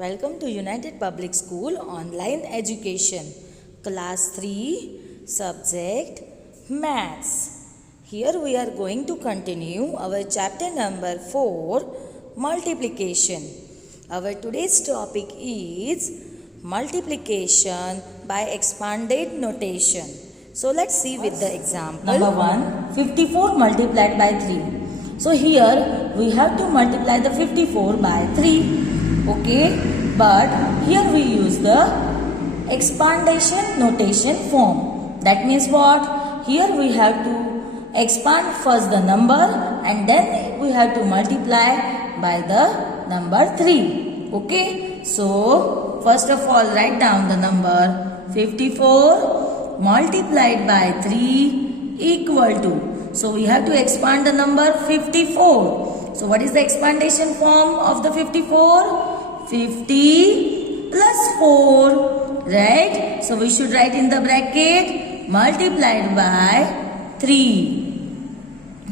Welcome to United Public School Online Education, Class 3, Subject Maths. Here we are going to continue our chapter number 4, Multiplication. Our today's topic is Multiplication by Expanded Notation. So let's see with the example. Number 1, 54 multiplied by 3. So here we have to multiply the 54 by 3. Okay, but here we use the expandation notation form. That means what? Here we have to expand first the number and then we have to multiply by the number 3. Okay, so first of all write down the number 54 multiplied by 3 equal to. So we have to expand the number 54. So what is the expandation form of the 54? 50 plus 4, right? So we should write in the bracket multiplied by 3,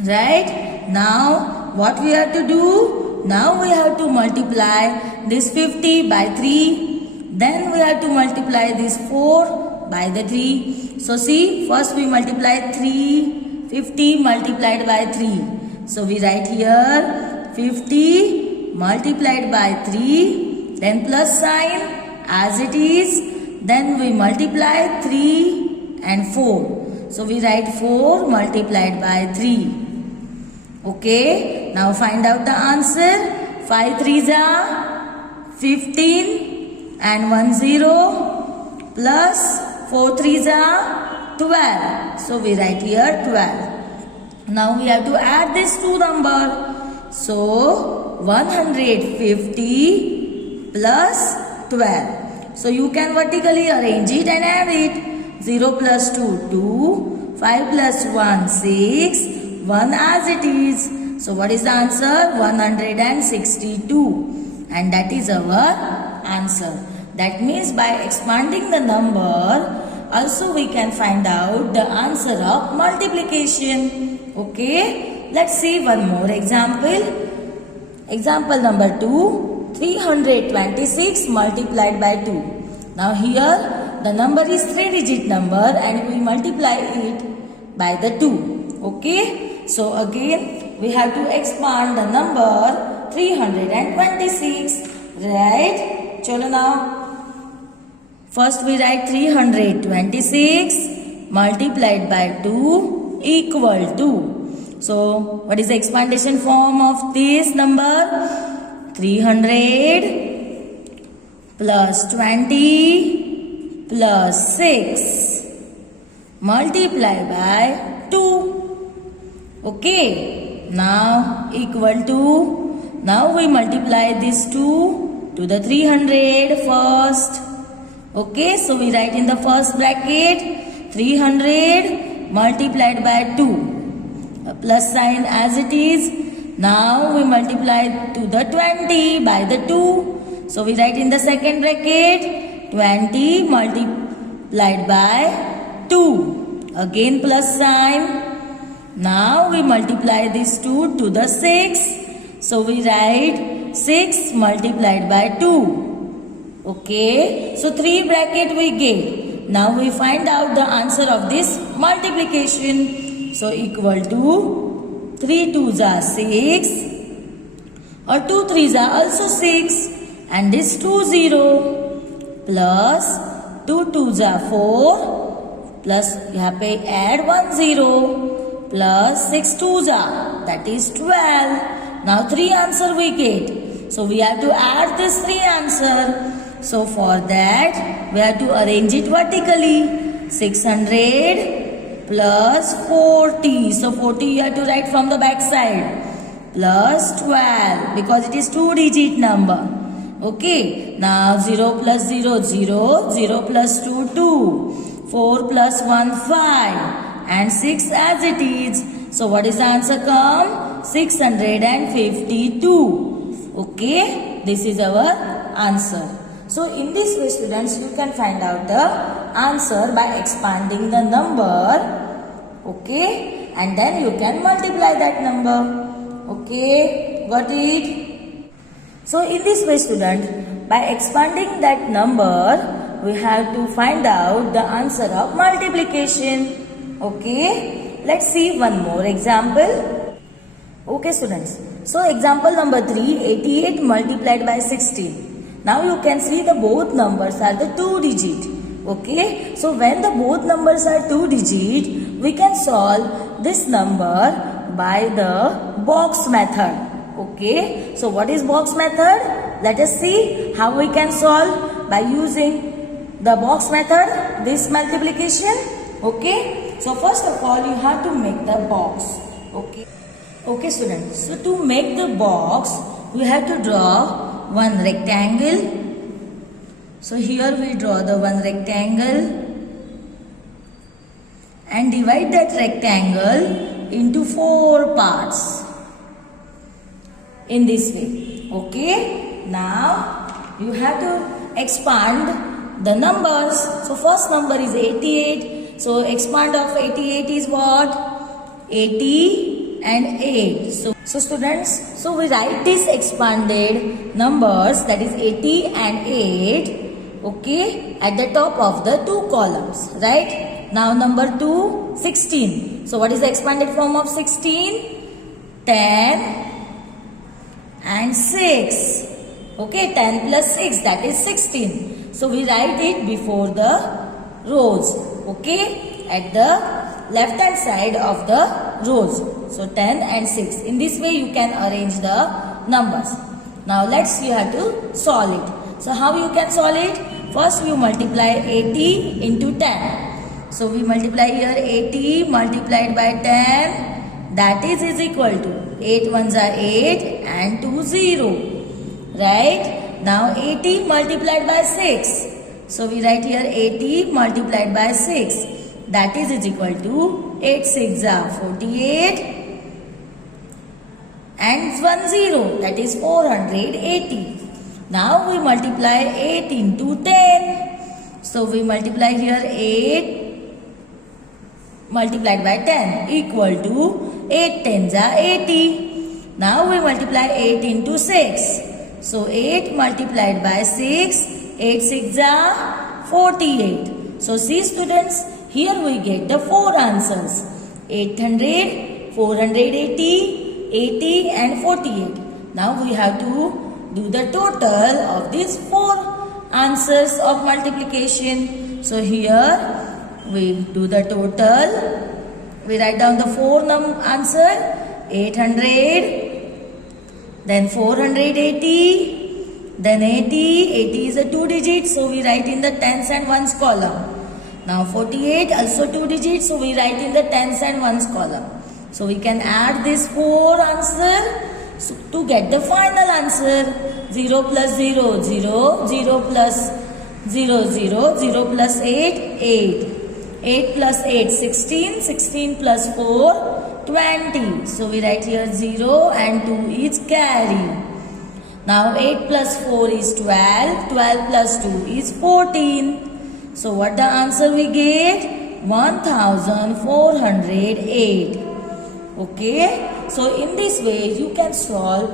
right? Now what we have to do? Now we have to multiply this 50 by 3. Then we have to multiply this 4 by the 3. So see, first we multiply 50 multiplied by 3. So we write here 50 multiplied by 3. Then plus sign as it is. Then we multiply 3 and 4. So we write 4 multiplied by 3. Okay. Now find out the answer. 5 3s are 15 and 1 0 plus 4 3s are 12. So we write here 12. Now we have to add these two numbers. So 150 plus 12. So you can vertically arrange it and add it. 0 plus 2, 2. 5 plus 1, 6. 1 as it is. So what is the answer? 162. And that is our answer. That means by expanding the number, also we can find out the answer of multiplication. Okay. Let's see one more example. Example number 2. 326 multiplied by 2. Now here the number is 3-digit number and we multiply it by the 2. Okay. So again we have to expand the number 326. Right. Chalo now. First we write 326 multiplied by 2 equal to. So what is the expandation form of this number? 300 plus 20 plus 6 multiplied by 2. Okay. Now equal to. Now we multiply this 2 to the 300 first. Okay. So we write in the first bracket 300 multiplied by 2. A plus sign as it is. Now we multiply to the 20 by the 2. So we write in the second bracket 20 multiplied by 2. Again plus sign. Now we multiply this 2 to the 6. So we write 6 multiplied by 2. Okay. So 3 bracket we get. Now we find out the answer of this multiplication. So equal to 3 2s are 6 or 2 3s are also 6 and this 2 0 plus 2 2s are 4 plus यहाँ पे add 1 0 plus 6 2s are that is 12. Now 3 answer we get. So we have to add this 3 answer. So for that we have to arrange it vertically. 600 plus 40. So 40 you have to write from the back side. Plus 12 because it is 2-digit number. Okay. Now 0 plus 0, 0. 0 plus 2, 2. 4 plus 1, 5. And 6 as it is. So what is the answer come? 652. Okay. This is our answer. So in this way students you can find out the answer by expanding the number. Okay. And then you can multiply that number. Okay. Got it? So in this way student by expanding that number, we have to find out the answer of multiplication. Okay, let's see one more example. Okay students, so example number 3, 88 multiplied by 16. Now you can see the both numbers are the 2 digit. Okay, so when the both numbers are 2 digit, we can solve this number by the box method. Okay, so what is box method? Let us see how we can solve by using the box method this multiplication. Okay, so first of all you have to make the box. Okay students, so to make the box we have to draw one rectangle. So here we draw the one rectangle and divide that rectangle into 4 parts in this way. Okay, now you have to expand the numbers. So first number is 88. So expand of 88 is what? 80 and 8. So students, so we write these expanded numbers, that is 80 and 8. Okay, at the top of the 2 columns, right? Now number 2, 16. So what is the expanded form of 16? 10 and 6. Okay, 10 plus 6, that is 16. So we write it before the rows. Okay, at the left hand side of the rows. So 10 and 6. In this way you can arrange the numbers. Now you have to solve it. So how you can solve it? First you multiply 80 into 10. So we multiply here 80 multiplied by 10, that is equal to 8 ones are 8 and 2 0. Right? Now 80 multiplied by 6. So we write here 80 multiplied by 6, that is equal to 8 6 are 48 and 1 0, that is 480. Now we multiply 8 into 10. So we multiply here 8 multiplied by 10 equal to 8 tens are 80. Now we multiply 8 into 6. So 8 multiplied by 6, 8 6 are 48. So see students, here we get the 4 answers. 800, 480, 80 and 48. Now we have to do the total of these 4 answers of multiplication. So here we do the total. We write down the 4 answer. 800, then 480, then 80. 80 is a 2 digit, so we write in the tens and ones column. Now 48 also 2 digits, so we write in the tens and ones column. So we can add this 4 answer. So to get the final answer, 0 plus 0, 0, 0 plus 0, 0, 0 plus 8, 8. 8 plus 8, 16, 16 plus 4, 20. So we write here 0 and 2 is carry. Now 8 plus 4 is 12, 12 plus 2 is 14. So what the answer we get? 1408. Okay, so in this way you can solve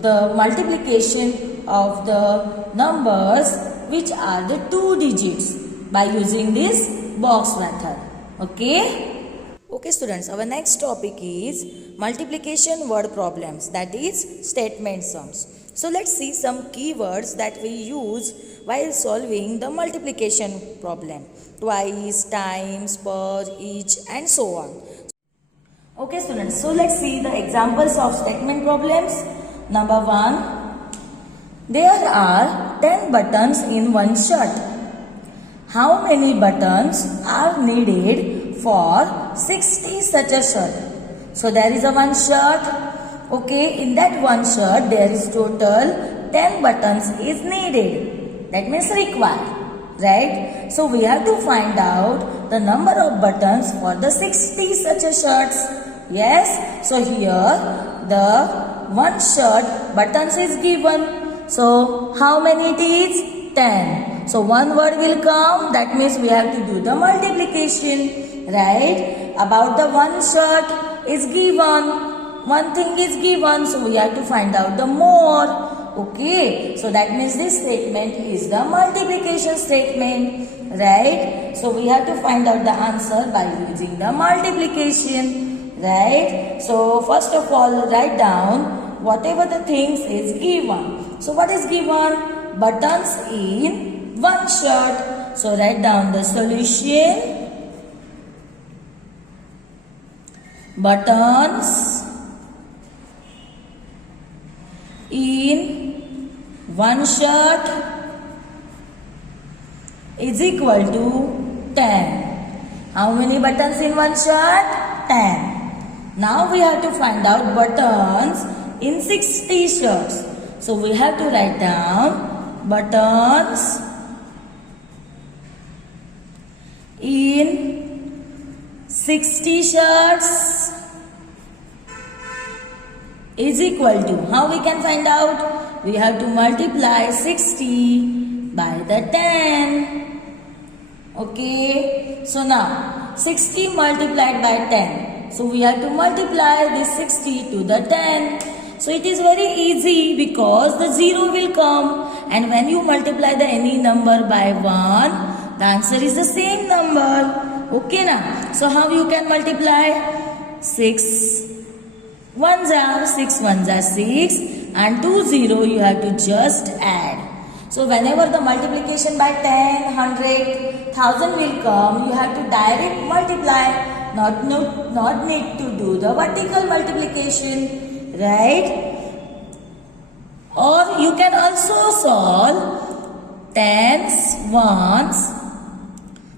the multiplication of the numbers which are the 2 digits by using this box method. Okay. Okay students, our next topic is multiplication word problems, that is statement sums. So let's see some keywords that we use while solving the multiplication problem. Twice, times, per, each and so on. Okay students, so let's see the examples of statement problems. Number 1, there are 10 buttons in one shirt. How many buttons are needed for 60 such a shirt? So there is a one shirt. Okay, in that one shirt there is total 10 buttons is needed. That means required. Right? So we have to find out the number of buttons for the 60 such a shirts. Yes, so here the one shirt buttons is given. So how many it is? 10. So one word will come, that means we have to do the multiplication. Right? About the one shirt is given, one thing is given, so we have to find out the more. Okay, so that means this statement is the multiplication statement, right? So we have to find out the answer by using the multiplication, right? So first of all, write down whatever the things is given. So what is given? Buttons in one shirt. So write down the solution. Buttons in one shirt is equal to 10. How many buttons in one shirt? 10. Now we have to find out buttons in 60 shirts. So we have to write down buttons in 60 shirts is equal to, how we can find out? We have to multiply 60 by the 10. Okay, so now 60 multiplied by 10. So we have to multiply this 60 to the 10. So it is very easy because the 0 will come, and when you multiply the any number by 1, the answer is the same number. Okay now, so how you can multiply? 6 ones are 6 ones are 6, and 2 0 you have to just add. So whenever the multiplication by 10, 100, 1000 will come, you have to direct multiply, not need to do the vertical multiplication, right? Or you can also solve 10s, 1s,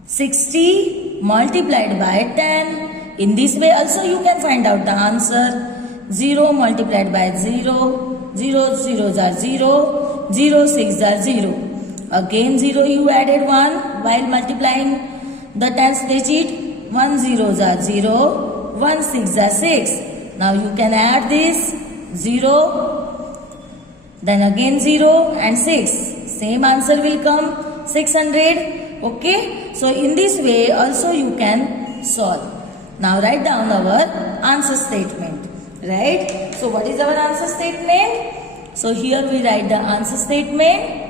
60 multiplied by 10. In this way also you can find out the answer. 0 multiplied by 0, 0 zeros are 0, 0 6 are 0. Again 0 you added 1 while multiplying the tens digit. 1 zeros are 0, 1 6 are 6. Now you can add this 0, then again 0 and 6. Same answer will come 600. Okay, so in this way also you can solve. Now write down our answer statement. Right? So what is our answer statement? So here we write the answer statement.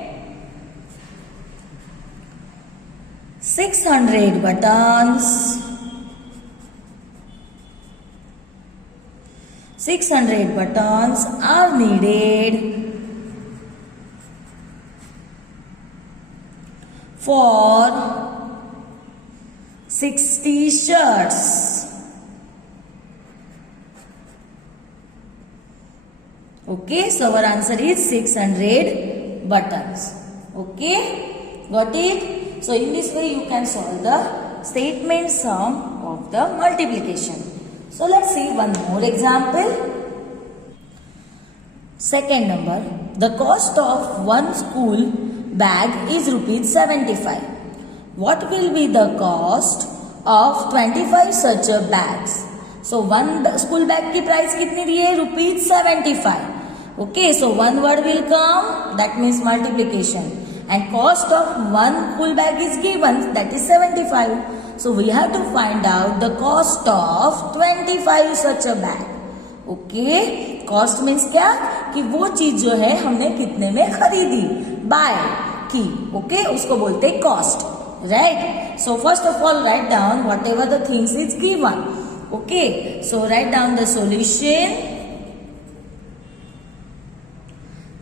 600 buttons. 600 buttons are needed for 60 shirts. Okay, so our answer is 600 buttons. Okay, got it? So in this way you can solve the statement sum of the multiplication. So let's see one more example. Second number, the cost of one school bag is rupees 75. What will be the cost of 25 such a bags? So one school bag की price कितनी दी है? Rupees 75. Okay, so one word will come, that means multiplication, and cost of one school bag is given, that is 75. So we have to find out the cost of 25 such a bag. Okay, cost means क्या? कि वो चीज जो है हमने कितने में खरीदी, buy की. Okay, उसको बोलते हैं cost, right? So first of all write down whatever the things is given. Okay, so write down the solution.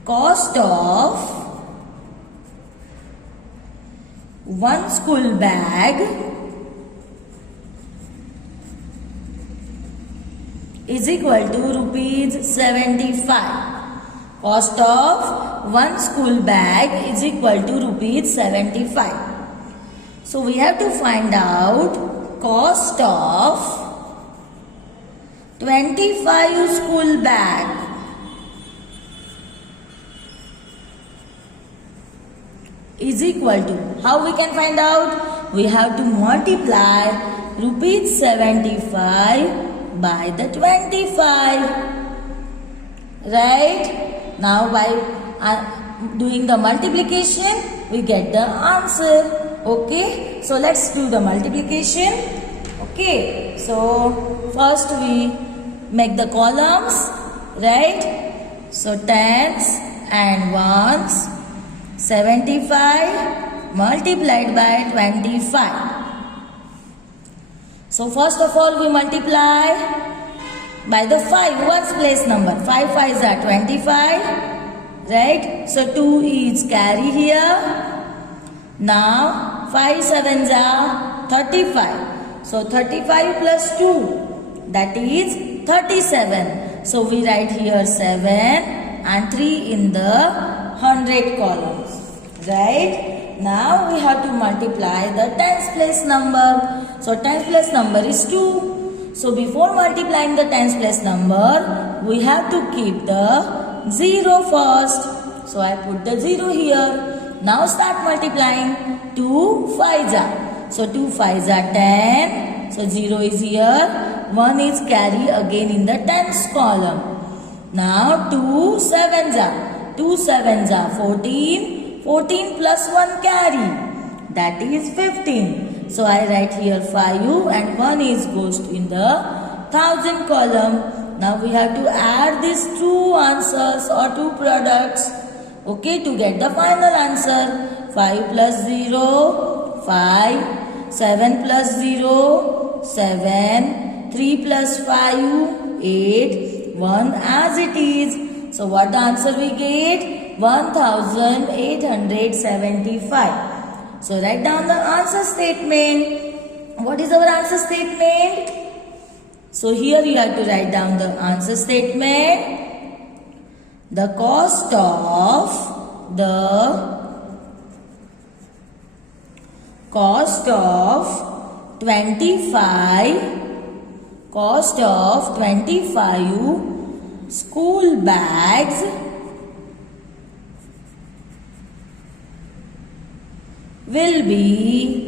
Cost of one school bag is equal to rupees 75. Cost of one school bag is equal to rupees 75. So we have to find out cost of 25 school bag is equal to, how we can find out? We have to multiply rupees 75 by the 25. Right? Now by doing the multiplication, we get the answer. Okay? So let's do the multiplication. Okay? So first we make the columns. Right? So tens and ones. 75 multiplied by 25. So first of all we multiply by the 5 ones place number. 5 5s are 25, right? So 2 is carry here. Now 5 7s are 35. So 35 plus 2, that is 37. So we write here 7 and 3 in the 100 columns, right? Now we have to multiply the tens place number. So tens place number is 2. So before multiplying the tens place number, we have to keep the 0 first. So I put the 0 here. Now start multiplying. 2 5s are. So 2 5s are 10. So 0 is here. 1 is carry again in the tens column. Now 2 7s are. 2 7s are 14. 14 plus 1 carry. That is 15. So I write here 5 and 1 is goes in the 1000 column. Now we have to add these two answers or two products. Okay, to get the final answer. 5 plus 0, 5. 7 plus 0, 7. 3 plus 5, 8. 1 as it is. So what answer we get? 1875. So write down the answer statement. What is our answer statement? So here you have to write down the answer statement. The cost of 25 school bags will be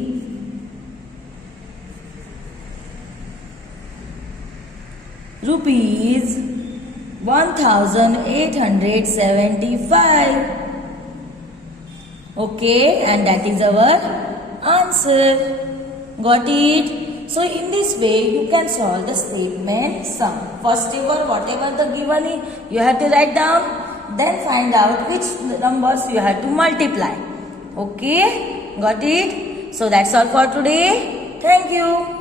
rupees 1875. Okay, and that is our answer. Got it? So in this way you can solve the statement sum. First of all, whatever the given is, you have to write down, then find out which numbers you have to multiply. Okay, got it? So that's all for today. Thank you.